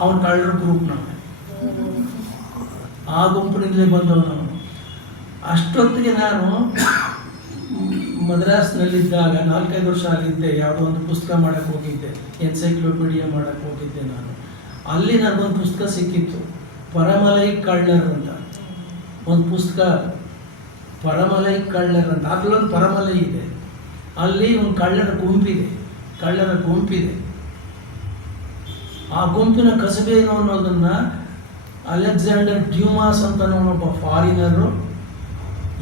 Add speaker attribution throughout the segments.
Speaker 1: ಅವನ ಕಳ್ಳರ ಗ್ರೂಪ್ ಆ ಗುಂಪಿನಿಂದಲೇ ಬಂದವನು ಅಷ್ಟೊತ್ತಿಗೆ ನಾನು ಮದ್ರಾಸ್ನಲ್ಲಿದ್ದಾಗ ನಾಲ್ಕೈದು ವರ್ಷ ಆಗಿದ್ದೆ, ಯಾವುದೋ ಒಂದು ಪುಸ್ತಕ ಮಾಡಕ್ಕೆ ಹೋಗಿದ್ದೆ ಎನ್ಸೈಕ್ಲೋಪೀಡಿಯಾ ಮಾಡಕ್ಕೆ ಹೋಗಿದ್ದೆ ನಾನು. ಅಲ್ಲಿ ನನಗೊಂದು ಪುಸ್ತಕ ಸಿಕ್ಕಿತ್ತು, ಪರಮಲೈ ಕಳ್ಳರ್ ಅಂತ. ಒಂದು ಪುಸ್ತಕ, ಪರಮಲೈ ಕಳ್ಳರ್ ಅಂತ. ಅದರಲ್ಲೊಂದು ಪರಮಲೈ ಇದೆ. ಅಲ್ಲಿ ಒಂದು ಕಳ್ಳರ ಗುಂಪಿದೆ ಕಳ್ಳರ ಗುಂಪಿದೆ. ಆ ಗುಂಪಿನ ಕಸಬೆ ಏನು ಅನ್ನೋದನ್ನ ಅಲೆಕ್ಸಾಂಡರ್ ಡ್ಯೂಮಾಸ್ ಅಂತ ಒಬ್ಬ ಫಾರಿನರು.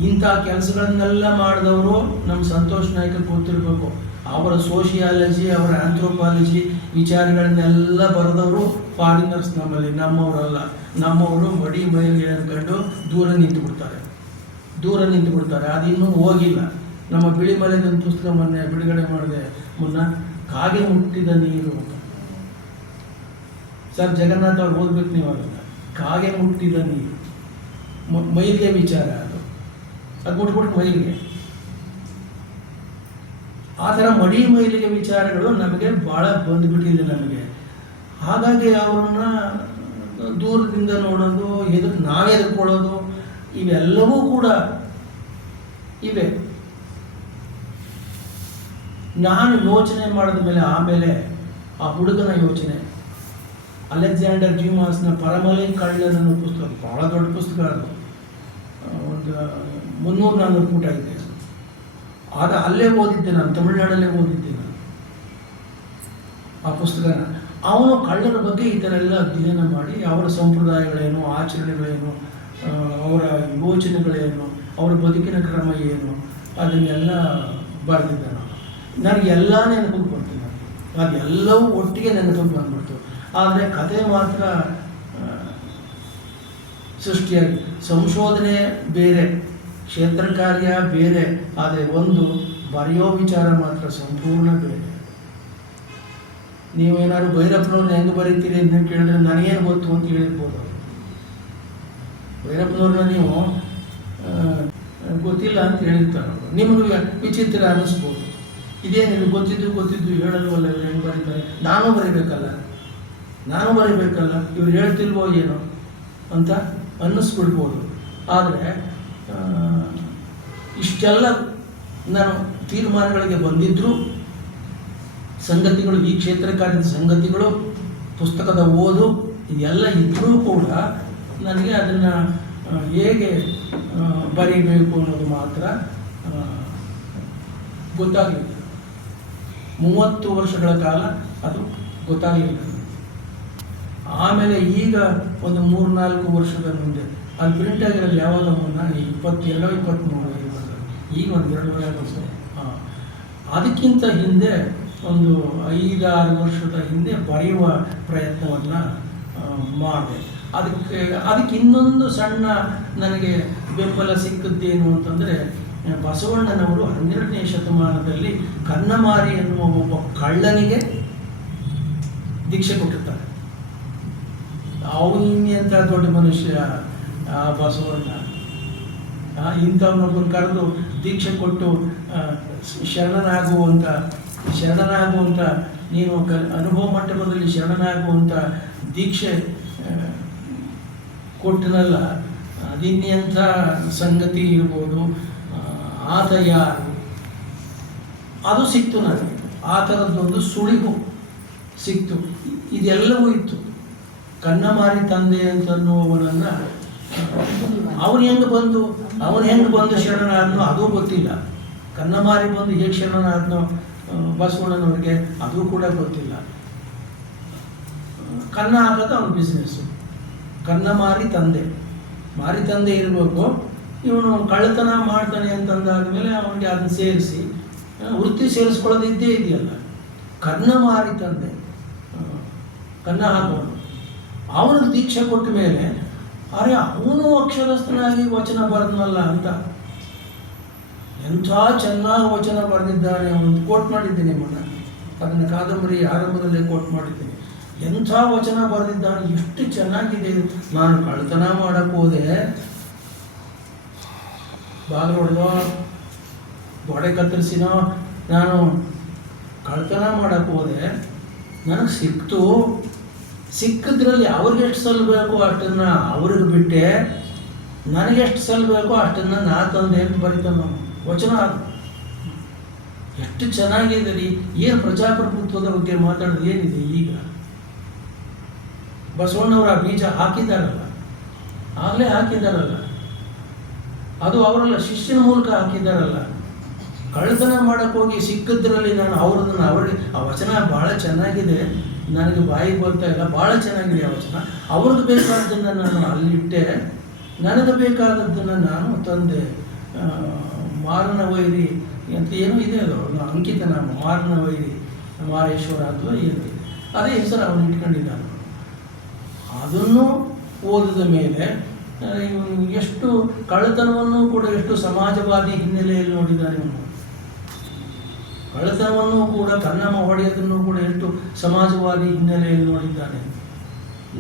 Speaker 1: ಇಂಥ ಕೆಲಸಗಳನ್ನೆಲ್ಲ ಮಾಡಿದವರು ನಮ್ಮ ಸಂತೋಷ್ ನಾಯ್ಕ ಗೊತ್ತಿರಬೇಕು ಅವರ ಸೋಷಿಯಾಲಜಿ, ಅವರ ಆಂಥ್ರೋಪಾಲಜಿ ವಿಚಾರಗಳನ್ನೆಲ್ಲ ಬರೆದವರು ಫಾರಿನರ್ಸ್ ನಮ್ಮಲ್ಲಿ. ನಮ್ಮವರಲ್ಲ. ನಮ್ಮವರು ಮಡಿ ಮೈಲಿ ಅಂದ್ಕೊಂಡು ದೂರ ನಿಂತು ಬಿಡ್ತಾರೆ ದೂರ ನಿಂತು ಬಿಡ್ತಾರೆ ಇನ್ನೂ ಹೋಗಿಲ್ಲ. ನಮ್ಮ ಬಿಳಿ ಮಲೆದ ಪುಸ್ತಕ ಮೊನ್ನೆ ಬಿಡುಗಡೆ ಮಾಡಿದೆ. ಮುನ್ನ ಕಾಗೆ ಮುಟ್ಟಿದ ನೀರು. ಸರ್, ಜಗನ್ನಾಥ ಅವ್ರು ಓದ್ಬೇಕು ನೀವು ಕಾಗೆ ಮುಟ್ಟಿದ ನೀರು ಮೈಲಿಗೆ ವಿಚಾರ ಅದು. ಅದು ಮುಟ್ಬಿಟ್ಟು ಮೈಲಿಗೆ. ಆ ಥರ ಮಡಿ ಮೈಲಿಗೆ ವಿಚಾರಗಳು ನಮಗೆ ಭಾಳ ಬಂದುಬಿಟ್ಟಿದೆ ನಮಗೆ. ಹಾಗಾಗಿ ಅವ್ರನ್ನ ದೂರದಿಂದ ನೋಡೋದು, ಎದುರು ನಾವೇ ಎದ್ಕೊಳ್ಳೋದು ಇವೆಲ್ಲವೂ ಕೂಡ ಇವೆ. ನಾನು ಯೋಚನೆ ಮಾಡಿದ ಮೇಲೆ ಆಮೇಲೆ ಆ ಹುಡುಗನ ಯೋಚನೆ. ಅಲೆಕ್ಸಾಂಡರ್ ಡ್ಯೂಮಾಸ್ನ ಪರಮಲೆ ಕಳ್ಳನ ಪುಸ್ತಕ ಭಾಳ ದೊಡ್ಡ ಪುಸ್ತಕ ಅದು. ಒಂದು ಮುನ್ನೂರು ನಾನ್ನೂರು ಪುಟ ಇದೆ ಆಗ ಅಲ್ಲೇ ಓದಿದ್ದೆ ನಾನು, ತಮಿಳುನಾಡಲ್ಲೇ ಓದಿದ್ದೆ ನಾನು. ಆ ಪುಸ್ತಕನ. ಅವನು ಕಳ್ಳರ ಬಗ್ಗೆ ಈ ಥರ ಎಲ್ಲ ಅಧ್ಯಯನ ಮಾಡಿ, ಅವರ ಸಂಪ್ರದಾಯಗಳೇನು, ಆಚರಣೆಗಳೇನು ಅವರ ಯೋಚನೆಗಳೇನು, ಅವರ ಬದುಕಿನ ಕ್ರಮ ಏನು, ಅದನ್ನೆಲ್ಲ ಬರೆದಿದ್ದೆ ನಾನು. ನನಗೆ ಎಲ್ಲ ನೆನಪಿಗೆ ಬರ್ತೀನಿ ಅದೆಲ್ಲವೂ ಒಟ್ಟಿಗೆ ನೆನಪಿಗೆ ಬಂದ್ಬಿಡ್ತು ಆದರೆ ಕತೆ ಮಾತ್ರ ಸೃಷ್ಟಿಯಾಗಿ. ಸಂಶೋಧನೆ ಬೇರೆ, ಕ್ಷೇತ್ರ ಕಾರ್ಯ ಬೇರೆ, ಆದರೆ ಒಂದು ಬರೆಯೋ ವಿಚಾರ ಮಾತ್ರ ಸಂಪೂರ್ಣ ಬೇರೆ. ನೀವೇನಾದ್ರು ಭೈರಪ್ಪನವ್ರನ್ನ ಹೆಂಗೆ ಬರೀತೀರಿ ಅಂತ ಕೇಳಿದ್ರೆ ನನಗೇನು ಗೊತ್ತು ಅಂತ ಹೇಳಿರ್ಬೋದು. ಭೈರಪ್ಪನವ್ರನ್ನ ನೀವು ಗೊತ್ತಿಲ್ಲ ಅಂತ ಹೇಳಿರ್ತಾರೆ ನಿಮ್ಗೆ ವಿಚಿತ್ರ ಅನ್ನಿಸ್ಬೋದು ಇದೇ ನಿಮಗೆ ಗೊತ್ತಿದ್ದು ಗೊತ್ತಿದ್ದು ಹೇಳಲ್ವಲ್ಲ ಹೆಂಗೆ ಬರೀತಾರೆ? ನಾನು ಬರೀಬೇಕಲ್ಲ. ನಾನು ಮರಿಬೇಕಲ್ಲ? ಇವ್ರು ಹೇಳ್ತಿಲ್ವೋ ಏನೋ ಅಂತ ಅನ್ನಿಸ್ಬಿಡ್ಬೋದು. ಆದರೆ ಇಷ್ಟೆಲ್ಲ ನಾನು ತೀರ್ಮಾನಗಳಿಗೆ ಬಂದಿದ್ದರೂ ಸಂಗತಿಗಳು, ಈ ಕ್ಷೇತ್ರ ಕಾರ್ಯದ ಸಂಗತಿಗಳು, ಪುಸ್ತಕದ ಓದು, ಇದೆಲ್ಲ ಇದ್ದರೂ ಕೂಡ ನನಗೆ ಅದನ್ನು ಹೇಗೆ ಬರೀಬೇಕು ಅನ್ನೋದು ಮಾತ್ರ ಗೊತ್ತಾಗಲಿಲ್ಲ. ಮೂವತ್ತು ವರ್ಷಗಳ ಕಾಲ ಅದು ಗೊತ್ತಾಗಲಿಲ್ಲ. ಆಮೇಲೆ ಈಗ ಒಂದು ಮೂರು ನಾಲ್ಕು ವರ್ಷದ ಮುಂದೆ ಅಲ್ಲಿ ಪ್ರಿಂಟ್ ಆಗಿರೋದು ಯಾವಾಗ ಮುನ್ನ ಇಪ್ಪತ್ತೆರಡು ಇಪ್ಪತ್ತ್ಮೂರು. ಈಗ ಒಂದು ಎರಡು ವರ್ಷ ಹಾಂ. ಅದಕ್ಕಿಂತ ಹಿಂದೆ ಒಂದು ಐದಾರು ವರ್ಷದ ಹಿಂದೆ ಬರೆಯುವ ಪ್ರಯತ್ನವನ್ನು ಮಾಡಿದೆ. ಅದಕ್ಕೆ ಅದಕ್ಕೆ ಇನ್ನೊಂದು ಸಣ್ಣ ನನಗೆ ಬೆಂಬಲ ಸಿಕ್ಕದ್ದೇನು ಅಂತಂದರೆ ಬಸವಣ್ಣನವರು ಹನ್ನೆರಡನೇ ಶತಮಾನದಲ್ಲಿ ಕನ್ನಮಾರಿ ಎನ್ನುವ ಒಬ್ಬ ಕಳ್ಳನಿಗೆ ದೀಕ್ಷೆ ಕೊಟ್ಟಿರ್ತಾರೆ. ಅವನಿಂತ ದೊಡ್ಡ ಮನುಷ್ಯ ಆ ಬಸವಣ್ಣ. ಆ, ಇಂಥವ್ನೊಬ್ಬರು ಕರೆದು ದೀಕ್ಷೆ ಕೊಟ್ಟು ಶರಣನಾಗುವಂಥ ಶರಣನಾಗುವಂಥ ನೀನು ಕ ಅನುಭವ ಮಂಟಪದಲ್ಲಿ ಶರಣನಾಗುವಂಥ ದೀಕ್ಷೆ ಕೊಟ್ಟನಲ್ಲ. ಅದಿನ್ನೆಂಥ ಸಂಗತಿ ಇರ್ಬೋದು. ಆತ ಯಾರು? ಅದು ಸಿಕ್ತು ನನಗೆ. ಆ ಥರದ್ದೊಂದು ಸುಳಿವು ಸಿಕ್ತು. ಇದೆಲ್ಲವೂ ಇತ್ತು. ಕನ್ನಮಾರಿ ತಂದೆ ಅಂತ ಅನ್ನುವವನನ್ನ ಅವನು ಹೆಂಗೆ ಬಂದು ಅವನು ಹೆಂಗೆ ಬಂದು ಶರಣನಾದ್ನೋ ಅದು ಗೊತ್ತಿಲ್ಲ. ಕನ್ನಮಾರಿ ಬಂದು ಹೇಗೆ ಶರಣನಾದ್ನೋ ಆ, ಬಸವಣ್ಣನವ್ರಿಗೆ ಅದು ಕೂಡ ಗೊತ್ತಿಲ್ಲ. ಕನ್ನ ಆಗೋದು ಅವನ ಬಿಸ್ನೆಸ್ಸು ಕನ್ನ ಮಾರಿ ತಂದೆ. ಮಾರಿ ತಂದೆ ಇರಬೇಕು. ಇವನು ಕಳ್ಳತನ ಮಾಡ್ತಾನೆ ಅಂತಂದಾದ್ಮೇಲೆ ಅವನಿಗೆ ಅದನ್ನ ಸೇರಿಸಿ ವೃತ್ತಿ ಸೇರಿಸ್ಕೊಳ್ಳೋದು ಇದ್ದೇ ಇದೆಯಲ್ಲ. ಕನ್ನ ಮಾರಿ ತಂದೆ ಕನ್ನ ಹಾಕೋನು ಅವನಿಗೆ ದೀಕ್ಷೆ ಕೊಟ್ಟ ಮೇಲೆ, ಅರೆ ಅವನು ಅಕ್ಷರಸ್ಥನಾಗಿ ವಚನ ಬರೆದ್ನಲ್ಲ ಅಂತ. ಎಂಥ ಚೆನ್ನಾಗಿ ವಚನ ಬರೆದಿದ್ದಾನೆ ಅವನು ಕೋಟ್ ಮಾಡಿದ್ದೀನಿ ಮೊನ್ನೆ. ಅದನ್ನು ಕಾದಂಬರಿ ಆರಂಭದಲ್ಲೇ ಕೋಟ್ ಮಾಡಿದ್ದೀನಿ. ಎಂಥ ವಚನ ಬರೆದಿದ್ದಾನೆ, ಎಷ್ಟು ಚೆನ್ನಾಗಿದೆ ನಾನು ಕಳ್ತನ ಮಾಡಕ್ಕೆ ಹೋದೆ. ಬಾಗಿಲು ಹೊಡೆದೋ, ಗೋಡೆ ಕತ್ತರಿಸಿನೋ ನಾನು ಕಳ್ತನ ಮಾಡಕ್ಕೆ ಹೋದೆ. ನನಗೆ ಸಿಕ್ತು. ಸಿಕ್ಕಿದ್ರಲ್ಲಿ ಅವ್ರಿಗೆ ಎಷ್ಟು ಸಲ್ಲಬೇಕು ಅಷ್ಟನ್ನ ಅವ್ರಿಗೆ ಬಿಟ್ಟೆ, ನನಗೆ ಎಷ್ಟು ಸಲ್ಲಬೇಕು ಅಷ್ಟನ್ನ ನಾ ತಂದೆ ಅಂತ ಬರೀತಾನೆ ವಚನ ಅದು. ಎಷ್ಟು ಚೆನ್ನಾಗಿದೆ ರೀ. ಏನು ಪ್ರಜಾಪ್ರಭುತ್ವದ ಬಗ್ಗೆ ಮಾತಾಡೋದು ಏನಿದೆ ಈಗ? ಬಸವಣ್ಣವರ ಬೀಜ ಹಾಕಿದ್ದಾರಲ್ಲ? ಆಗಲೇ ಹಾಕಿದ್ದಾರಲ್ಲ? ಅದು ಅವರೆಲ್ಲ, ಶಿಷ್ಯನ ಮೂಲಕ ಹಾಕಿದ್ದಾರಲ್ಲ? ಮಾಡಕ್ಕೆ ಹೋಗಿ ಸಿಕ್ಕಿದ್ರಲ್ಲಿ ನಾನು ಅವ್ರದನ್ನ ಅವ್ರಿಗೆ ಆ ವಚನ ಭಾಳ ಚೆನ್ನಾಗಿದೆ. ನನಗೆ ಬಾಯಿಗೆ ಬರ್ತಾ ಇಲ್ಲ, ಭಾಳ ಚೆನ್ನಾಗಿದೆ ಆ ವಚನ. ಅವ್ರಿಗೆ ಬೇಕಾದ್ದನ್ನು ನಾನು ಅಲ್ಲಿಟ್ಟೆ ನನಗೆ ಬೇಕಾದದ್ದನ್ನು ನಾನು ತಂದೆ ಮಾರನ ವೈರಿ ಅಂತ ಏನೋ ಇದೆ ಅದು. ಅಂಕಿತ ನಾನು ಮಾರನ ವೈರಿ, ಮಾರೇಶ್ವರ ಅಥವಾ ಏನು. ಅದೇ ಹೆಸರು ಅವನು ಇಟ್ಕೊಂಡಿದ್ದಾನೆ ಅದನ್ನು ಓದಿದ ಮೇಲೆ ಇವನು ಎಷ್ಟು ಕಳ್ಳತನವನ್ನು ಕೂಡ ಎಷ್ಟು ಸಮಾಜವಾದಿ ಹಿನ್ನೆಲೆಯಲ್ಲಿ ನೋಡಿದ್ದಾನೆ ಇವನು. ಕಳ್ಳತನವನ್ನು ಕೂಡ, ತನ್ನ ಹೊಡೆಯೋದನ್ನು ಕೂಡ ಎಷ್ಟು ಸಮಾಜವಾದಿ ಹಿನ್ನೆಲೆಯಲ್ಲಿ ನೋಡಿದ್ದಾನೆ.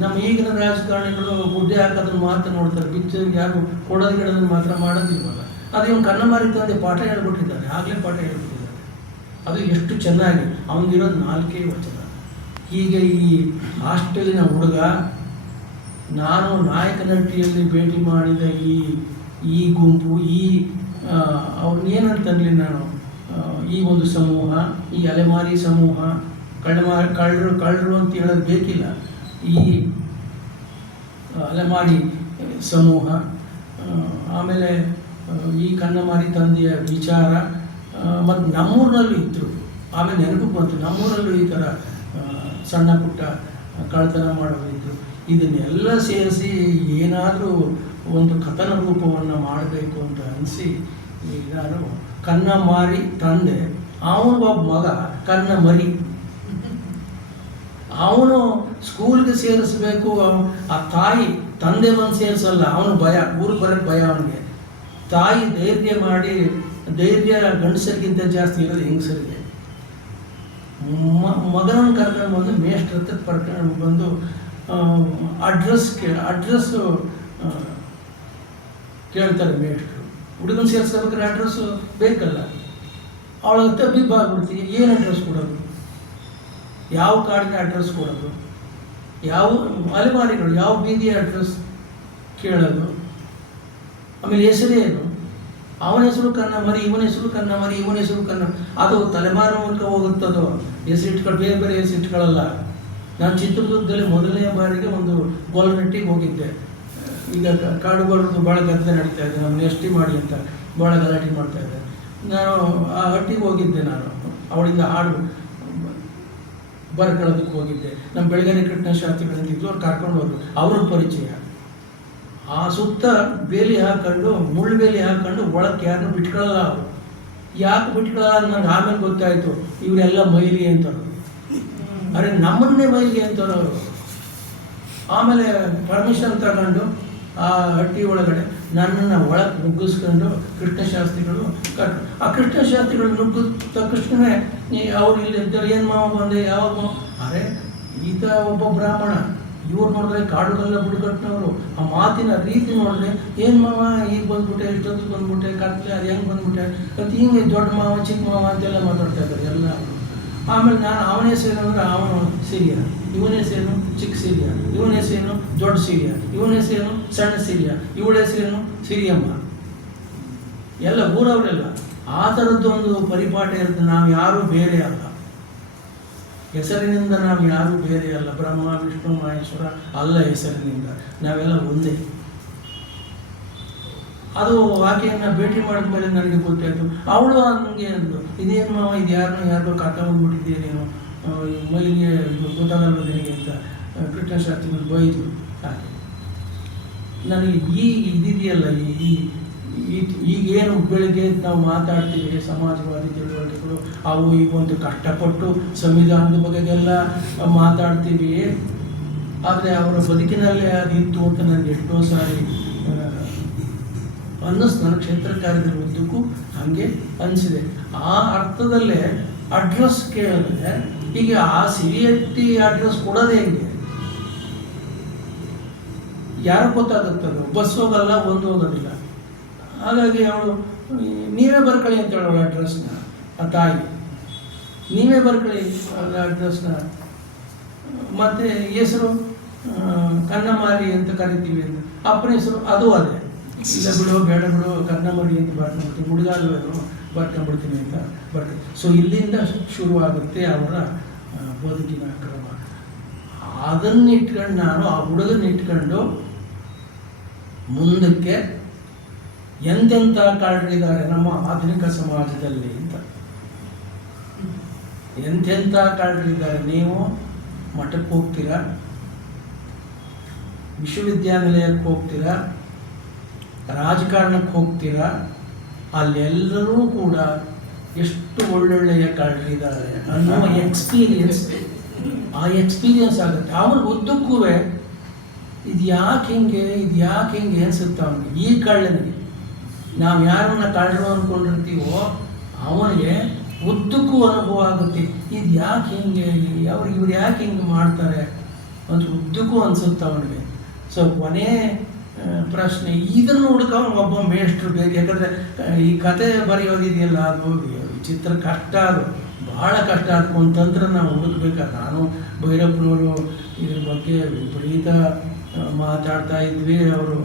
Speaker 1: ನಮ್ಮ ಈಗಿನ ರಾಜಕಾರಣಿಗಳು ಗುಡ್ಡೆ ಹಾಕೋದನ್ನು ಮಾತ್ರ ನೋಡ್ತಾರೆ ಬಿಚ್ಚು ಯಾರು ಕೊಡೋದು ಗಿಡದನ್ನು ಮಾತ್ರ ಮಾಡೋದಿಲ್ವಲ್ಲ. ಅದು ಇವನು ಕನ್ನಮಾರಿ ತಂದೆ ಪಾಠ ಹೇಳ್ಬಿಟ್ಟಿದ್ದಾನೆ ಆಗಲೇ ಪಾಠ ಹೇಳ್ಬಿಟ್ಟಿದ್ದಾನೆ ಅದು ಎಷ್ಟು ಚೆನ್ನಾಗಿ, ಅವನಿಗಿರೋದು ನಾಲ್ಕೇ ವಚನ. ಈಗ ಈ ಹಾಸ್ಟೆಲಿನ ಹುಡುಗ, ನಾನು ನಾಯಕನಹಟ್ಟಿಯಲ್ಲಿ ಭೇಟಿ ಮಾಡಿದ ಈ ಈ ಗುಂಪು, ಈ ಅವ್ರನ್ನ ಏನಂತನ್ಲಿ ನಾನು? ಈ ಒಂದು ಸಮೂಹ, ಈ ಅಲೆಮಾರಿ ಸಮೂಹ ಕಳ್ಳಮಾರ ಕಳ್ಳರು ಕಳ್ಳರು ಅಂತ ಹೇಳೋದು ಬೇಕಿಲ್ಲ. ಈ ಅಲೆಮಾರಿ ಸಮೂಹ ಆಮೇಲೆ ಈ ಕನ್ನಮಾರಿ ತಂದೆಯ ವಿಚಾರ ಮತ್ತು ನಮ್ಮೂರಿನಲ್ಲೂ ಇದ್ದರು ಆಮೇಲೆ ನೆನಪು ಬಂತು, ನಮ್ಮೂರಲ್ಲೂ ಈ ಥರ ಸಣ್ಣ ಪುಟ್ಟ ಕಳ್ತನ ಮಾಡೋರು ಇದನ್ನೆಲ್ಲ ಸೇರಿಸಿ ಏನಾದರೂ ಒಂದು ಕಥನ ರೂಪವನ್ನು ಮಾಡಬೇಕು ಅಂತ ಅನಿಸಿ ನಾನು ಕನ್ನ ಮಾರಿ ತಂದೆ. ಒಬ್ಬ ಮಗ, ಕನ್ನ ಮರಿ. ಅವನು ಸ್ಕೂಲ್ಗೆ ಸೇರಿಸ್ಬೇಕು, ಆ ತಾಯಿ ತಂದೆ ಬಂದು ಸೇರಿಸಲ್ಲ, ಅವನು ಭಯ, ಊರಿಗೆ ಬರೋಕ್ಕೆ ಭಯ ಅವನಿಗೆ. ತಾಯಿ ಧೈರ್ಯ ಮಾಡಿ, ಧೈರ್ಯ ಗಂಡಸರಿಗಿಂತ ಜಾಸ್ತಿ ಇರೋದು ಹೆಂಗಸರಿಗೆ. ಮ, ಮಗನನ್ನು ಕರ್ಕೊಂಡು ಬಂದು ಮೇಷ್ಟ್ರ ಹತ್ರ ಕರ್ಕೊಂಡು ಬಂದು ಅಡ್ರೆಸ್ ಕೇ, ಅಡ್ರೆಸ್ಸು ಕೇಳ್ತಾರೆ ಮೇಷ್ಟ್ರು. ಹುಡುಗನ ಸೇರಿಸ್ಕೋಬೇಕಾದ್ರೆ ಅಡ್ರೆಸ್ಸು ಬೇಕಲ್ಲ. ಅವಳ ತಬ್ಬಿಬ್ಬ ಆಗ್ಬಿಡ್ತೀವಿ ಏನು ಅಡ್ರೆಸ್ ಕೊಡೋದು? ಯಾವ ಕಾಡಿನ ಅಡ್ರೆಸ್ ಕೊಡೋದು? ಯಾವ ಅಲೆಮಾರಿಗಳು, ಯಾವ ಬೀದಿಯ ಅಡ್ರೆಸ್ ಕೇಳೋದು? ಆಮೇಲೆ ಹೆಸರೇನು ಅವನ ಹೆಸರು ಕನ್ನ ಮರಿ, ಇವನ ಹೆಸರು ಕನ್ನ ಮರಿ, ಇವನ ಹೆಸರು ಕನ್ನ ಅದು ತಲೆಮಾರ ಮೂಲಕ ಹೋಗುತ್ತದು? ಹೆಸರು ಇಟ್ಕೊಂಡು ಬೇರೆ ಬೇರೆ ಹೆಸರು ಇಟ್ಕೊಳ್ಳಲ್ಲ ನಾನು ಚಿತ್ರದುರ್ಗದಲ್ಲಿ ಮೊದಲನೇ ಬಾರಿಗೆ ಒಂದು ಗೋಲ್ಮೆಟ್ಟಿಗೆ ಹೋಗಿದ್ದೆ. ಈಗ ಕಾಡು ಕಾಡುಗೋಳದ್ದು ಭಾಳ ಗದ್ದೆ ನಡೀತಾ ಇದೆ ನಮ್ಮ ಎಸ್ ಮಾಡಿ ಅಂತ ಭಾಳ ಗಲಾಟೆ ಮಾಡ್ತಾ ಇದ್ದೆ ನಾನು ಆ ಹಟ್ಟಿಗೆ ಹೋಗಿದ್ದೆ ನಾನು, ಅವಳಿಂದ ಹಾಡು ಬರ್ಕೊಳ್ಳೋದಕ್ಕೆ ಹೋಗಿದ್ದೆ. ನಮ್ಮ ಬೆಳಗಾವಿ ಕೃಷ್ಣ ಶಾಸ್ತ್ರಿಗಳಂತಿದ್ದು ಅವ್ರು ಕರ್ಕೊಂಡು ಹೋದ್ರು ಅವ್ರ ಪರಿಚಯ. ಆ ಸುತ್ತ ಬೇಲಿ ಹಾಕೊಂಡು, ಮುಳ್ಳು ಬೇಲಿ ಹಾಕೊಂಡು ಒಳಕ್ಕೆ ಯಾರನ್ನೂ ಬಿಟ್ಕೊಳ್ಳಲ್ಲ ಅವರು. ಯಾಕೆ ಬಿಟ್ಕೊಳ್ಳಲ್ಲ ಅಂತ ನನಗೆ ಆಮೇಲೆ ಗೊತ್ತಾಯಿತು, ಇವರೆಲ್ಲ ಮೈಲಿ ಅಂತ ಅರೆ ನಮ್ಮನ್ನೇ ಮೈಲಿ ಅಂತಾರೋ ಅವರು. ಆಮೇಲೆ ಪರ್ಮಿಷನ್ ತಗೊಂಡು ಆ ಹಟ್ಟಿ ಒಳಗಡೆ ನನ್ನನ್ನು ಒಳಗೆ ನುಗ್ಗಿಸ್ಕೊಂಡು ಕೃಷ್ಣಶಾಸ್ತ್ರಿಗಳು ಕಟ್ ಆ ಕೃಷ್ಣಶಾಸ್ತ್ರಿಗಳು ನುಗ್ಗಿದ ತಕ್ಷಣ ಅವ್ರು ಇಲ್ಲಿ ಇದ್ದಾರೆ ಏನು ಮಾವ ಬಂದೆ, ಯಾವಾಗ ಅರೆ, ಈತ ಒಬ್ಬ ಬ್ರಾಹ್ಮಣ. ಇವ್ರು ನೋಡಿದ್ರೆ ಕಾಡುಗಲ್ಲ ಬುಡಕಟ್ಟಿನವರು ಆ ಮಾತಿನ ರೀತಿ ನೋಡಿದ್ರೆ, ಏನು ಮಾವ, ಈಗ ಬಂದ್ಬಿಟ್ಟೆ, ಇಷ್ಟೊತ್ತು ಬಂದ್ಬಿಟ್ಟೆ, ಕತ್ಲೆ, ಅದು ಹೆಂಗೆ ಬಂದ್ಬಿಟ್ಟೆ ಮತ್ತು ಹಿಂಗೆ ದೊಡ್ಡ ಮಾವ ಚಿಕ್ಕ ಮಾವ ಅಂತೆಲ್ಲ ಮಾತಾಡ್ತಾ ಇದ್ದಾರೆ ಎಲ್ಲ. ಆಮೇಲೆ ನಾನು ಅವನ ಹೆಸರೇನು ಅಂದರೆ ಅವನು ಸಿರಿಯ. ಇವನ ಹೆಸರೇನು ಚಿಕ್ಕ ಸಿರಿಯ. ಇವನ ಹೆಸರೇನು ದೊಡ್ಡ ಸಿರಿಯ. ಇವನ ಹೆಸರೇನು ಸಣ್ಣ ಸಿರಿಯ. ಇವಳ ಹೆಸರೇನು ಸಿರಿಯಮ್ಮ. ಎಲ್ಲ ಊರವರೆಲ್ಲ. ಆ ಥರದ್ದೊಂದು ಪರಿಪಾಠ ಇರುತ್ತೆ. ನಾವು ಯಾರೂ ಬೇರೆ ಅಲ್ಲ. ಹೆಸರಿನಿಂದ ನಾವು ಯಾರೂ ಬೇರೆ ಅಲ್ಲ. ಬ್ರಹ್ಮ, ವಿಷ್ಣು, ಮಹೇಶ್ವರ, ಅಲ್ಲ ಹೆಸರಿನಿಂದ. ನಾವೆಲ್ಲ ಒಂದೇ. ಅದು ಆಕೆಯನ್ನು ಭೇಟಿ ಮಾಡಿದ ಮೇಲೆ ನನಗೆ ಗೊತ್ತಾಯಿತು. ಅವಳು ನನಗೆ ಅಂದು ಇದೇನು ಇದು ಯಾರನ್ನೋ ಯಾರಿಗೋ ಬಂದ್ಬಿಟ್ಟಿದ್ದೀಯ ನೀನು ಮೈಲಿಗೆ ಗೊತ್ತಾಗಲ್ಲ ನಿನಗೆ ಅಂತ. ಕೃಷ್ಣಶಾಸ್ತ್ರಿಗಳು ಬೈದು ಹಾಗೆ ನನಗೆ ಈ ಇದಿದೆಯಲ್ಲ, ಈ- ಈಗೇನು ಬೆಳಿಗ್ಗೆ ನಾವು ಮಾತಾಡ್ತೀವಿ, ಸಮಾಜವಾದಿ ತಿಳುವಳಿಕೆಗಳು, ಅವು ಈಗ ಒಂದು ಕಷ್ಟಪಟ್ಟು ಸಂವಿಧಾನದ ಬಗೆಗೆಲ್ಲ ಮಾತಾಡ್ತೀವಿ. ಆದರೆ ಅವರ ಬದುಕಿನಲ್ಲೇ ಅದಿತ್ತು ಅಂತ ನನಗೆ ಎಷ್ಟೋ ಸಾರಿ ಅನ್ನಿಸ್ತು ನನ್ನ ಕ್ಷೇತ್ರ ಹಾಗೆ ಅನಿಸಿದೆ. ಆ ಅರ್ಥದಲ್ಲೇ ಅಡ್ರೆಸ್ ಕೇಳಿದ್ರೆ ಈಗ ಆ ಸಿರಿಯಟ್ಟಿ ಅಡ್ರೆಸ್ ಕೊಡೋದೇ ಹೆಂಗೆ? ಯಾರು ಗೊತ್ತಾಗುತ್ತದು ಬಸ್ ಹೋಗಲ್ಲ, ಒಂದು ಹೋಗೋದಿಲ್ಲ. ಹಾಗಾಗಿ ಅವಳು, ನೀವೇ ಬರ್ಕೊಳ್ಳಿ ಅಂತ ಹೇಳೋಳು ಅಡ್ರೆಸ್ನ ಆ ತಾಯಿ. ನೀವೇ ಬರ್ಕೊಳ್ಳಿ ಅಡ್ರೆಸ್ನ ಮತ್ತು ಹೆಸರು ಕನ್ನಮಾರಿ ಅಂತ ಕರಿತೀವಿ ಅಂತ. ಅಪ್ಪನ ಹೆಸರು ಅದು ಅದೇ. ಇಲ್ಲ ಬಿಡು ಬೇಡ ಬಿಡು ಕನ್ನಮರಿ ಅಂತ ಬರ್ಕೊಂಡ್ಬಿಡ್ತೀನಿ ಹುಡುಗಾಲ್ವೇನು ಬರ್ಕೊಂಡ್ಬಿಡ್ತೀನಿ ಅಂತ ಬರ್ತೀನಿ ಸೊ ಇಲ್ಲಿಂದ ಶುರುವಾಗುತ್ತೆ ಅವರ ಬದುಕಿನ ಕ್ರಮ. ಅದನ್ನ ಇಟ್ಕೊಂಡು ನಾನು ಆ ಹುಡುಗನ ಇಟ್ಕೊಂಡು ಮುಂದಕ್ಕೆ ಎಂತೆಂಥ ಕಾರಣಿದ್ದಾರೆ ನಮ್ಮ ಆಧುನಿಕ ಸಮಾಜದಲ್ಲಿ ಅಂತ. ಎಂತೆಂಥ ಕಾರಣಿದ್ದಾರೆ ನೀವು? ಮಠಕ್ಕೆ ಹೋಗ್ತೀರಾ? ವಿಶ್ವವಿದ್ಯಾನಿಲಯಕ್ಕೆ ಹೋಗ್ತೀರಾ? ರಾಜಕಾರಣಕ್ಕೆ ಹೋಗ್ತೀರಾ, ಅಲ್ಲೆಲ್ಲರೂ ಕೂಡ ಎಷ್ಟು ಒಳ್ಳೊಳ್ಳೆಯ ಕಾರಣಿದ್ದಾರೆ ಅನ್ನೋ ಎಕ್ಸ್ಪೀರಿಯನ್ಸ್ ಆ ಎಕ್ಸ್ಪೀರಿಯನ್ಸ್ ಆಗುತ್ತೆ. ಅವ್ರ ಉದ್ದಕ್ಕೂ ಇದು ಯಾಕೆ ಹಿಂಗೆ, ಇದು ಯಾಕೆ ಹಿಂಗೆ ಅನ್ಸುತ್ತೆ ಅವನಿಗೆ? ಈ ಕಳ್ಳನಿಗೆ. ನಾವು ಯಾರನ್ನ ಕಳ್ಳರು ಅಂದ್ಕೊಂಡಿರ್ತೀವೋ ಅವನಿಗೆ ಉದ್ದಕ್ಕೂ ಅನುಭವ ಆಗುತ್ತೆ. ಇದು ಯಾಕೆ ಹಿಂಗೆ ಅವ್ರಿಗೆ ಇವ್ರು ಯಾಕೆ ಹಿಂಗೆ ಮಾಡ್ತಾರೆ ಅಂತ ಉದ್ದಕ್ಕೂ ಅನ್ಸುತ್ತೆ ಅವನಿಗೆ. ಸೊ ಕೊನೆ ಪ್ರಶ್ನೆ. ಇದನ್ನು ಹುಡುಕವನು ಒಬ್ಬ ಮೇಷ್ಟ್ರು ಬೇಕು. ಯಾಕಂದರೆ ಈ ಕತೆ ಬರೆಯೋದಿದೆಯಲ್ಲ, ಅದು ಚಿತ್ರ ಕಷ್ಟ ಅದು. ಭಾಳ ಕಷ್ಟ ಅಂತಂದ್ರೆ ನಾವು ಹುಡುಕ್ಬೇಕಾದ ನಾನು ಭೈರಪ್ಪನವರು ಇದ್ರ ಬಗ್ಗೆ ವಿಪರೀತ ಮಾತಾಡ್ತಾ ಇದ್ವಿ. ಅವರು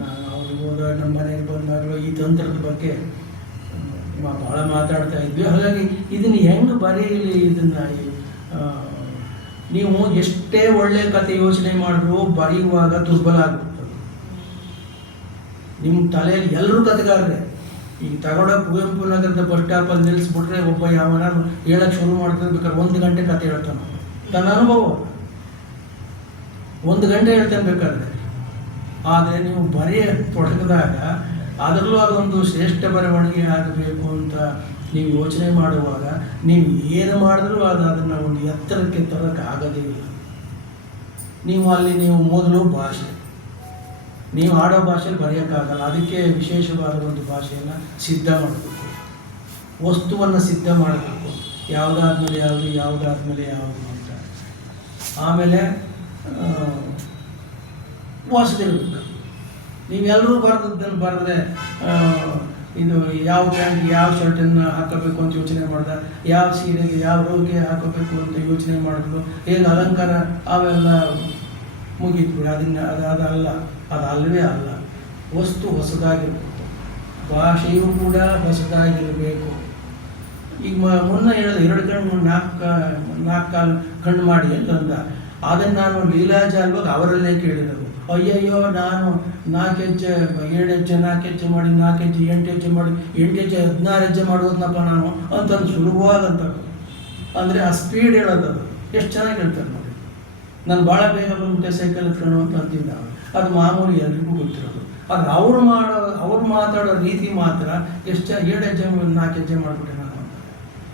Speaker 1: ನಾನು ಅವ್ರಿಗೆ ಹೋದಾಗ ನಮ್ಮ ಮನೆಗೆ ಬಂದಾಗಲೂ ಈ ತಂತ್ರದ ಬಗ್ಗೆ ಭಾಳ ಮಾತಾಡ್ತಾ ಇದ್ವಿ. ಹಾಗಾಗಿ ಇದನ್ನು ಹೆಂಗೆ ಬರೀಲಿ ಇದನ್ನು ನೀವು ಎಷ್ಟೇ ಒಳ್ಳೆ ಕತೆ ಯೋಚನೆ ಮಾಡಿದ್ರು ಬರೆಯುವಾಗ ದುರ್ಬಲ ಆಗ್ಬಿಡ್ತದೆ ನಿಮ್ಮ ತಲೆಯಲ್ಲಿ ಎಲ್ಲರೂ ಕತೆಗಾರರೆ ಈಗ ತಗೊಂಡ ಕುವೆಂಪು ನಗರದ ಬಸ್ ಸ್ಟಾಪಲ್ಲಿ ನಿಲ್ಲಿಸ್ಬಿಟ್ರೆ ಒಬ್ಬ ಯಾವನಾರು ಹೇಳಕ್ಕೆ ಶುರು ಮಾಡ್ತಾನೆ ಬೇಕಾದ್ರೆ ಒಂದು ಗಂಟೆ ಕತೆ ಹೇಳ್ತಾನೆ. ತನ್ನ ಅನುಭವ. ಒಂದು ಗಂಟೆ ಹೇಳ್ತಾನೆ ಬೇಕಾದ್ರೆ. ಆದರೆ ನೀವು ಬರೆಯ ತೊಡಗಿದಾಗ ಅದರಲ್ಲೂ ಅದೊಂದು ಶ್ರೇಷ್ಠ ಬರವಣಿಗೆ ಆಗಬೇಕು ಅಂತ ನೀವು ಯೋಚನೆ ಮಾಡುವಾಗ ನೀವು ಏನು ಮಾಡಿದ್ರೂ ಅದು ಅದನ್ನು ಒಂದು ಎತ್ತರಕ್ಕೆ ತರಕ್ಕೆ ಆಗೋದೇ ಇಲ್ಲ. ನೀವು ಅಲ್ಲಿ ನೀವು ಮೊದಲು ಭಾಷೆ. ನೀವು ಆಡೋ ಭಾಷೆಯಲ್ಲಿ ಬರೆಯೋಕ್ಕಾಗಲ್ಲ. ಅದಕ್ಕೆ ವಿಶೇಷವಾದ ಒಂದು ಭಾಷೆಯನ್ನು ಸಿದ್ಧ ಮಾಡಬೇಕು. ವಸ್ತುವನ್ನು ಸಿದ್ಧ ಮಾಡಬೇಕು. ಯಾವುದಾದ್ಮೇಲೆ ಯಾವುದು ಯಾವುದಾದ್ಮೇಲೆ ಯಾವುದು ಅಂತ. ಆಮೇಲೆ ಆ, ಹೊಸದಿರ್ಬೇಕು ನೀವೆಲ್ಲರೂ ಬರೆದದ್ದನ್ನು ಬರೆದ್ರೆ ಇದು ಯಾವ ಪ್ಯಾಂಟ್ ಯಾವ ಶರ್ಟನ್ನು ಹಾಕಬೇಕು ಅಂತ ಯೋಚನೆ ಮಾಡ್ದೆ? ಯಾವ ಸೀರೆಗೆ ಯಾವ ರೋಗಿ ಹಾಕಬೇಕು ಅಂತ ಯೋಚನೆ ಮಾಡಿದ್ರು ಹೇಗೆ ಅಲಂಕಾರ ಅವೆಲ್ಲ ಮುಗೀತು. ಅದನ್ನ ಅದು ಅದಲ್ಲ ಅದು ಅಲ್ಲವೇ ಅಲ್ಲ. ವಸ್ತು ಹೊಸದಾಗಿರ್ಬೇಕು. ಭಾಷೆಯೂ ಕೂಡ ಹೊಸದಾಗಿರಬೇಕು. ಈಗ ಮೊನ್ನೆ ಹೇಳಿದ, ಎರಡು ಕಣ್ಣು ನಾಲ್ಕು ನಾಲ್ಕು ಕಾಲು ಕಣ್ಣು ಮಾಡಿ ಅಂತಂದ ಅದನ್ನು ನಾನು ಲೀಲಾಜಾಲ್ವಾಗ ಅವರಲ್ಲೇ ಕೇಳಿರೋದು ಅಯ್ಯಯ್ಯೋ, ನಾನು ನಾಲ್ಕು ಹೆಜ್ಜೆ ಏಳು ಹೆಜ್ಜೆ ನಾಲ್ಕು ಹೆಜ್ಜೆ ಮಾಡಿ ನಾಲ್ಕು ಹೆಜ್ಜೆ ಎಂಟು ಹೆಜ್ಜೆ ಮಾಡಿ ಎಂಟು ಹೆಜ್ಜೆ ಹದಿನಾರು ಹೆಜ್ಜೆ ಮಾಡುವುದನ್ನಪ್ಪ ನಾನು ಅಂತಂದು ಸುಲಭವಾದಂಥ ಅಂದರೆ ಆ ಸ್ಪೀಡ್ ಹೇಳೋದದು ಎಷ್ಟು ಚೆನ್ನಾಗಿ ಹೇಳ್ತಾರೆ ನೋಡಿ. ನಾನು ಭಾಳ ಬೇಗ ಬಂದ್ಬಿಟ್ಟೆ ಸೈಕಲ್ ಎತ್ಕೊಂಡು ಅಂತ ಅಂತಿದ್ದ. ಅದು ಮಾಮೂಲಿ ಎಲ್ರಿಗೂ ಗೊತ್ತಿರೋದು. ಅದು ಅವ್ರು ಮಾಡೋ, ಅವ್ರು ಮಾತಾಡೋ ರೀತಿ ಮಾತ್ರ ಎಷ್ಟು ಏಳು ಹೆಜ್ಜೆ ನಾಲ್ಕು ಹೆಜ್ಜೆ ಮಾಡಿಬಿಟ್ಟೆ ನಾನು ಅಂತ.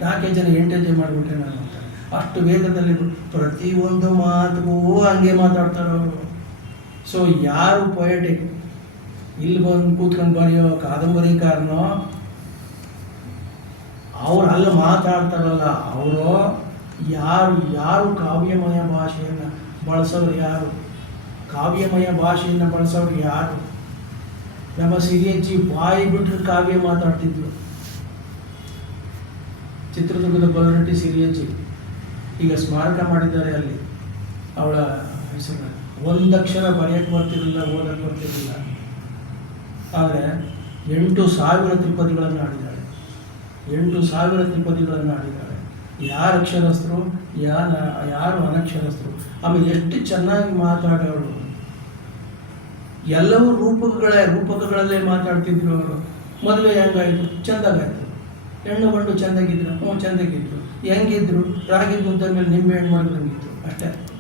Speaker 1: ನಾಲ್ಕು ಹೆಜ್ಜೆನ ಎಂಟು ಹೆಜ್ಜೆ ಮಾಡಿಬಿಟ್ಟೆ ನಾನು ಅಂತ. ಅಷ್ಟು ವೇಗದಲ್ಲಿ ಪ್ರತಿಯೊಂದು ಮಾತುಗೂ ಹಂಗೆ ಮಾತಾಡ್ತಾರೆ ಅವರು ಸೊ ಯಾರು ಪೊಯಟಿಕ್ ಇಲ್ಲಿ ಬಂದು ಕೂತ್ಕೊಂಡು ಬರೆಯೋ ಕಾದಂಬರಿಕಾರನೋ ಅವ್ರು ಅಲ್ಲಿ ಮಾತಾಡ್ತಾರಲ್ಲ, ಅವರು ಯಾರು ಯಾರು ಕಾವ್ಯಮಯ ಭಾಷೆಯನ್ನು ಬಳಸೋರು ಯಾರು? ಕಾವ್ಯಮಯ ಭಾಷೆಯನ್ನು ಬಳಸೋರು ಯಾರು? ನಮ್ಮ ಸಿರಿಯಜ್ಜಿ ಬಾಯಿ ಬಿಟ್ಟರೆ ಕಾವ್ಯ ಮಾತಾಡ್ತಿದ್ರು. ಚಿತ್ರದುರ್ಗದ ಬಲರಟ್ಟಿ ಸಿರಿಯಜ್ಜಿ ಈಗ ಸ್ಮಾರಕ ಮಾಡಿದ್ದಾರೆ ಅಲ್ಲಿ, ಅವಳ ಹೆಸರು. ಒಂದಕ್ಷರ ಬರೆಯಕ್ಕೆ ಬರ್ತಿರಲಿಲ್ಲ ಓದಕ್ಕೆ ಬರ್ತಿರಲಿಲ್ಲ. ಆದರೆ ಎಂಟು ಸಾವಿರ ತ್ರಿಪದಿಗಳನ್ನು ಆಡಿದ್ದಾಳೆ ಎಂಟು ಸಾವಿರ ತ್ರಿಪದಿಗಳನ್ನು ಆಡಿದ್ದಾಳೆ ಯಾರು ಅಕ್ಷರಸ್ಥರು, ಯಾರು ಯಾರು ಅನಕ್ಷರಸ್ಥರು? ಆಮೇಲೆ ಎಷ್ಟು ಚೆನ್ನಾಗಿ ಮಾತಾಡೋರು. ಎಲ್ಲವೂ ರೂಪಕಗಳೇ, ರೂಪಕಗಳಲ್ಲೇ ಮಾತಾಡ್ತಿದ್ರು ಅವರು. ಮದುವೆ ಹೆಂಗಾಯಿತು? ಚೆಂದಾಗಾಯ್ತು. ಹೆಣ್ಣು ಗಂಡು ಚೆಂದಾಗಿದ್ರು? ಹ್ಞೂ, ಚೆಂದಾಗಿದ್ರು. ಹೆಂಗಿದ್ರು? ರಾಗಿ ಮುದ್ದ ಮೇಲೆ ನಿಂಬೆ ಹಣ್ಣು ಮಾಡಿದಂಗಿತ್ತು ಅಷ್ಟೇ.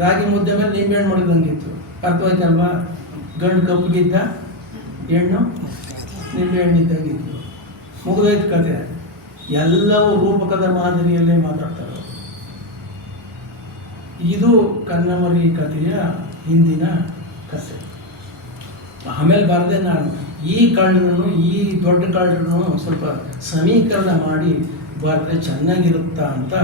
Speaker 1: ರಾಗಿ ಮುದ್ದೆ ಮೇಲೆ ನಿಂಬೆ ಹಣ್ಣು ಮಾಡಿದಂಗಿತ್ತು. ಅರ್ಥವಾಯ್ತಲ್ವಾ ಗಂಡು ಕಪ್ಪಗಿದ್ದ ಹೆಣ್ಣು ನಿಂಬೆ ಹಣ್ಣು ಇದ್ದಂಗಿತ್ತು ಮುಗಿದೋಯ್ತು ಕತೆ. ಎಲ್ಲವೂ ರೂಪಕದ ಮಾದರಿಯಲ್ಲೇ ಮಾತಾಡ್ತಾರೆ. ಇದು ಕನ್ನಮರಿ ಕಥೆಯ ಹಿಂದಿನ ಕಥೆ. ಆಮೇಲೆ ಬರದೆ ನಾನು ಈ ಕಾಳನ್ನು ಈ ದೊಡ್ಡ ಕಾಳನ್ನು ಸ್ವಲ್ಪ ಸಮೀಕರಣ ಮಾಡಿ ಬರೆದ್ರೆ ಚೆನ್ನಾಗಿರುತ್ತಾ ಅಂತ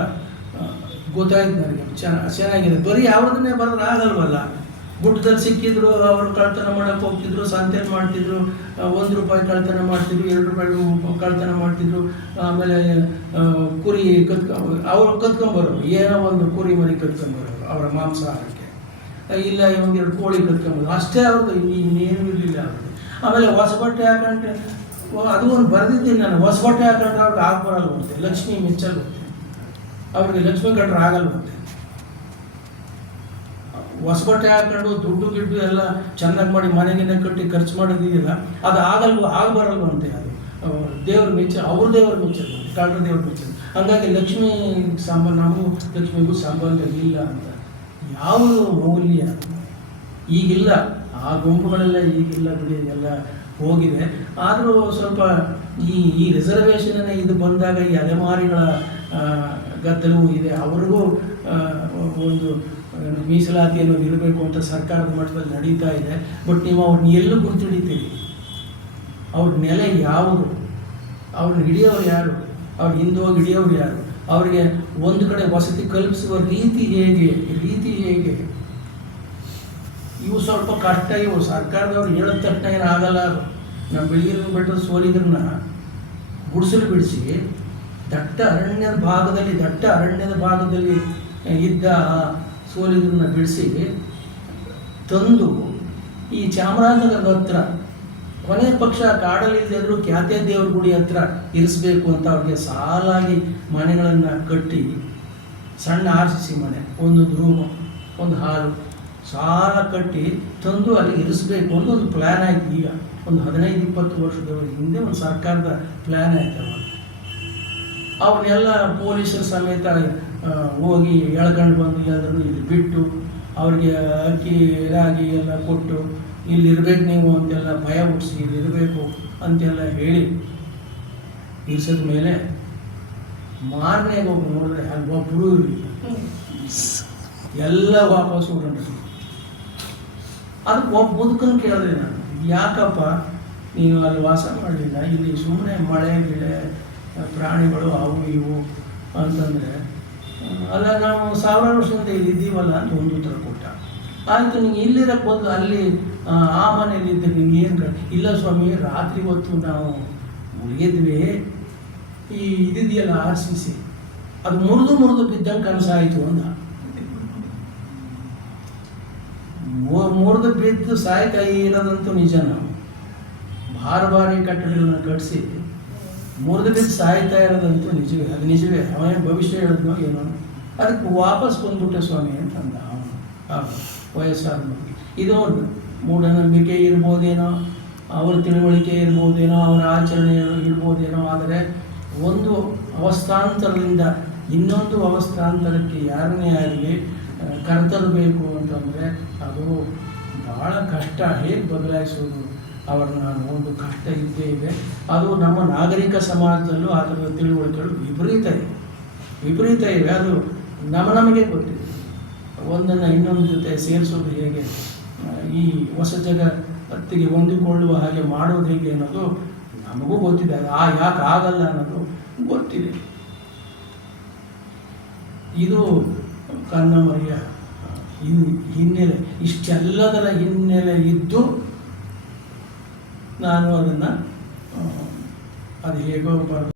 Speaker 1: ಗೊತ್ತಾಯ್ತು ನನಗೆ. ಚೆನ್ನಾಗಿ ಚೆನ್ನಾಗಿದೆ. ಬರೀ ಯಾವುದನ್ನೇ ಬರೆದ್ರೆ ಆಗಲ್ವಲ್ಲ? ಗುಡ್ಡದಲ್ಲಿ ಸಿಕ್ಕಿದ್ರು, ಅವರು ಕಳ್ತನ ಮಾಡೋಕೆ ಹೋಗ್ತಿದ್ರು ಸಂತೆ ಮಾಡ್ತಿದ್ರು ಒಂದು ರೂಪಾಯಿ ಕಳ್ತನ ಮಾಡ್ತಿದ್ರು, ಎರಡು ರೂಪಾಯಿ ಕಳ್ತನ ಮಾಡ್ತಿದ್ರು, ಆಮೇಲೆ ಕುರಿ ಕತ್ಕ, ಅವರು ಕತ್ಕೊಂಬರೋರು. ಏನೋ ಒಂದು ಕುರಿ ಮನೆ ಕತ್ಕೊಂಬರೋರು ಅವರ ಮಾಂಸಾಹಾರಕ್ಕೆ. ಇಲ್ಲ ಇವಾಗ ಎರಡು ಕೋಳಿ ಕತ್ಕೊಂಬರೋರು. ಅಷ್ಟೇ ಅವ್ರದ್ದು ಇನ್ನು ಇನ್ನೇನು ಇರಲಿಲ್ಲ ಅವ್ರದ್ದು. ಆಮೇಲೆ ಹೊಸ ಬಟ್ಟೆ ಹಾಕೊಂಡ್ರೆ, ಅದು ಒಂದು ಬರೆದಿದ್ದೀನಿ ನಾನು. ಹೊಸ ಬಟ್ಟೆ ಹಾಕೊಂಡ್ರೆ ಅವ್ರಿಗೆ ಆಗ್ಬರಲ್ವಂತೆ ಲಕ್ಷ್ಮಿ ಮೆಚ್ಚಲ್ವಂತೆ. ಅವ್ರಿಗೆ ಲಕ್ಷ್ಮಿ ಕಂಡ್ರೆ ಆಗಲ್ವಂತೆ ಹೊಸ ಬಟ್ಟೆ ಹಾಕೊಂಡು ದುಡ್ಡು ಗಿಡ್ಡು ಎಲ್ಲ ಚೆನ್ನಾಗಿ ಮಾಡಿ ಮನೆಗೆನೆ ಕಟ್ಟಿ ಖರ್ಚು ಮಾಡೋದಿದೆಯಲ್ಲ, ಅದು ಆಗಲ್ವ ಆಗಬರಲ್ವಂತೆ ಅದು ದೇವ್ರ ಮೆಚ್ಚ, ಅವ್ರ ದೇವ್ರ ಮೆಚ್ಚದು ಕಾಡ್ರ ದೇವ್ರ ಮೆಚ್ಚದು ಹಂಗಾಗಿ ಲಕ್ಷ್ಮಿ ಸಂಬಂಧ ನಾವು ಲಕ್ಷ್ಮಿಗೂ ಸಂಬಂಧ ಇಲ್ಲ ಅಂತ ಯಾವುದು ಮೌಲ್ಯ ಈಗಿಲ್ಲ, ಆ ಗುಂಪುಗಳೆಲ್ಲ ಈಗಿಲ್ಲ ಬಿಡಿ, ಎಲ್ಲ ಹೋಗಿದೆ. ಆದರೂ ಸ್ವಲ್ಪ ಈ ಈ ರಿಸರ್ವೇಷನ್ ಇದು ಬಂದಾಗ ಈ ಅಲೆಮಾರಿಗಳ ಆ, ಗದ್ದಲು ಇದೆ. ಅವ್ರಿಗೂ ಒಂದು ಮೀಸಲಾತಿ ಅನ್ನೋದು ಇರಬೇಕು ಅಂತ ಸರ್ಕಾರದ ಮಟ್ಟದಲ್ಲಿ ನಡೀತಾ ಇದೆ. ಬಟ್ ನೀವು ಅವ್ರನ್ನ ಎಲ್ಲೂ ಗುರುತಿಡಿತೀರಿ? ಅವ್ರ ನೆಲೆ ಯಾವುದು? ಅವ್ರನ್ನ ಹಿಡಿಯೋರು ಯಾರು? ಅವ್ರು ಹಿಂದೆ ಹೋಗಿ ಹಿಡಿಯೋರು ಯಾರು? ಅವರಿಗೆ ಒಂದು ಕಡೆ ವಸತಿ ಕಲ್ಪಿಸುವ ರೀತಿ ಹೇಗೆ? ರೀತಿ ಹೇಗೆ? ಇವು ಸ್ವಲ್ಪ ಕಷ್ಟ ಇವು. ಸರ್ಕಾರದವ್ರು ಹೇಳಿದ ತಕ್ಷಣ ಏನು ಆಗಲ್ಲ ಅದು. ನಮ್ಮ ಬೆಳಗಿನ ಬೆಟ್ಟದ ಸೋಲಿದ್ರನ್ನ ಗುಡಿಸಲು ಬಿಡಿಸಿ ದಟ್ಟ ಅರಣ್ಯದ ಭಾಗದಲ್ಲಿ, ದಟ್ಟ ಅರಣ್ಯದ ಭಾಗದಲ್ಲಿ ಇದ್ದ ಆ ಸೋಲಿಗರನ್ನ ಬಿಡಿಸಿ ತಂದು ಈ ಚಾಮರಾಜನಗರದ ಹತ್ರ, ಕೊನೆ ಪಕ್ಷ ಕಾಡಲ್ಲಿ ಇಲ್ಲದಿದ್ರು ಖ್ಯಾತೆ ದೇವ್ರ ಗುಡಿ ಹತ್ರ ಇರಿಸ್ಬೇಕು ಅಂತ ಅವ್ರಿಗೆ ಸಾಲಾಗಿ ಮನೆಗಳನ್ನು ಕಟ್ಟಿ, ಸಣ್ಣ ಆರ್ ಸಿ ಸಿ ಮನೆ ಒಂದು ರೂಮ್ ಒಂದು ಹಾಲು, ಸಾಲ ಕಟ್ಟಿ ತಂದು ಅಲ್ಲಿ ಇರಿಸ್ಬೇಕು. ಅಂತ ಒಂದು ಪ್ಲ್ಯಾನ್ ಆಯಿತು ಈಗ. ಒಂದು ಹದಿನೈದು, ಇಪ್ಪತ್ತು ವರ್ಷದವರೆಗೆ ಹಿಂದೆ ಒಂದು ಸರ್ಕಾರದ ಪ್ಲ್ಯಾನ್ ಆಯ್ತು ಅವಾಗ ಅವ್ರನ್ನೆಲ್ಲ ಪೊಲೀಸರ ಸಮೇತ ಹೋಗಿ ಎಳ್ಕೊಂಡು ಬಂದು ಎಲ್ಲರೂ ಇಲ್ಲಿ ಬಿಟ್ಟು ಅವ್ರಿಗೆ ಅಕ್ಕಿ, ರಾಗಿ ಎಲ್ಲ ಕೊಟ್ಟು ಇಲ್ಲಿ ಇರ್ಬೇಕು ನೀವು ಅಂತೆಲ್ಲ ಭಯ ಹುಟ್ಟಿಸಿ ಇಲ್ಲಿ ಇರಬೇಕು ಅಂತೆಲ್ಲ ಹೇಳಿ ಇಳಿಸಿದ ಮೇಲೆ ಮಾರನೇ ಹೋಗಿ ನೋಡಿದ್ರೆ ಅಲ್ಲಿ ಒಬ್ಬರು ಎಲ್ಲ ವಾಪಸ್ ಹೊರಟು ಅದಕ್ಕೆ ಒಬ್ಬ ಮುದುಕನ್ ಕೇಳಿದೆ ನಾನು. ಯಾಕಪ್ಪ, ನೀನು ಅಲ್ಲಿ ವಾಸ ಮಾಡಲಿಲ್ಲ, ಇಲ್ಲಿ ಸುಮ್ಮನೆ ಮಳೆ, ಗಿಳೆ ಪ್ರಾಣಿಗಳು ಅವು ಇವು ಅಂತಂದರೆ ಅಲ್ಲ ನಾವು ಸಾವಿರಾರು ವರ್ಷದಿಂದ ಇಲ್ಲಿ ಇದ್ದೀವಲ್ಲ ಅಂತ ಒಂದು ಉತ್ತರ ಕೊಟ್ಟ. ಆಯಿತು ನಿಂಗೆ ಇಲ್ಲಿರಕ್ಕೆ ಬಂದು ಅಲ್ಲಿ ಆ, ಮನೆಯಲ್ಲಿ ಇದ್ದರೆ ನಿಂಗೆ ಏನು ಇಲ್ಲ ಸ್ವಾಮಿ ರಾತ್ರಿ ಹೊತ್ತು ನಾವು ಮುಳುಗಿದ್ವಿ ಈ ಇದಿದೆಯಲ್ಲ ಆರ್ ಸಿ ಸಿ. ಅದು ಮುರಿದು ಮುರಿದು ಬಿದ್ದಂಗೆ ಕನಸಾಯಿತು ಅಂದ. ಮುರಿದು ಬಿದ್ದು ಸಾಯ್ತಾ ಇರೋದಂತೂ ನಿಜ ನಾವು ಭಾರ ಭಾರಿ ಕಟ್ಟಡಗಳನ್ನ ಕಟ್ಟಿಸಿ ಬಿದ್ದು ಸಾಯ್ತಾ ಇರೋದಂತೂ ನಿಜವೇ, ಅದು ನಿಜವೇ. ಅವನೇ ಭವಿಷ್ಯ ಹೇಳಿದ್ನೋ ಏನೋ. ಅದಕ್ಕೆ ವಾಪಸ್ ಬಂದ್ಬಿಟ್ಟೆ ಸ್ವಾಮಿ ಅಂತ ಅಂದ ಅವನು ವಯಸ್ಸಾದ ಇದು ಮೂಢನಂಬಿಕೆ ಇರ್ಬೋದೇನೋ, ಅವ್ರ ತಿಳುವಳಿಕೆ ಇರ್ಬೋದೇನೋ, ಅವರ ಆಚರಣೆ ಇರ್ಬೋದೇನೋ, ಆದರೆ ಒಂದು ಅವಸ್ಥಾಂತರದಿಂದ ಇನ್ನೊಂದು ಅವಸ್ಥಾಂತರಕ್ಕೆ ಯಾರನ್ನೇ ಆಗಲಿ ಕರ್ತರಬೇಕು ಅಂತಂದರೆ ಅದು ಭಾಳ ಕಷ್ಟ ಹೇಗೆ ಬದಲಾಯಿಸೋದು ಅವ್ರನ್ನ ಒಂದು ಕಷ್ಟ ಇದ್ದೇ ಇದೆ. ಅದು ನಮ್ಮ ನಾಗರಿಕ ಸಮಾಜದಲ್ಲೂ ಅದರ ತಿಳುವಳಿಕೆಗಳು ವಿಪರೀತ ಇದೆ. ವಿಪರೀತ ಇವೆ ಅದು ನಮ್ಮ ನಮಗೆ ಗೊತ್ತಿದೆ. ಒಂದನ್ನು ಇನ್ನೊಂದು ಜೊತೆ ಸೇರಿಸೋದು ಹೇಗೆ? ಈ ಹೊಸ ಜಗತ್ತಿಗೆ ಹೊಂದಿಕೊಳ್ಳುವ ಹಾಗೆ ಮಾಡೋದು ಹೇಗೆ ಅನ್ನೋದು ನಮಗೂ ಗೊತ್ತಿದೆ. ಆ ಯಾಕೆ ಆಗಲ್ಲ ಅನ್ನೋದು ಗೊತ್ತಿದೆ. ಇದು ಕನ್ನಮರಿಯ ಹಿನ್ ಹಿನ್ನೆಲೆ ಇಷ್ಟೆಲ್ಲದರ ಹಿನ್ನೆಲೆ ಇದ್ದು ನಾನು ಅದನ್ನು ಅದು ಹೇಗೋ ಬರ್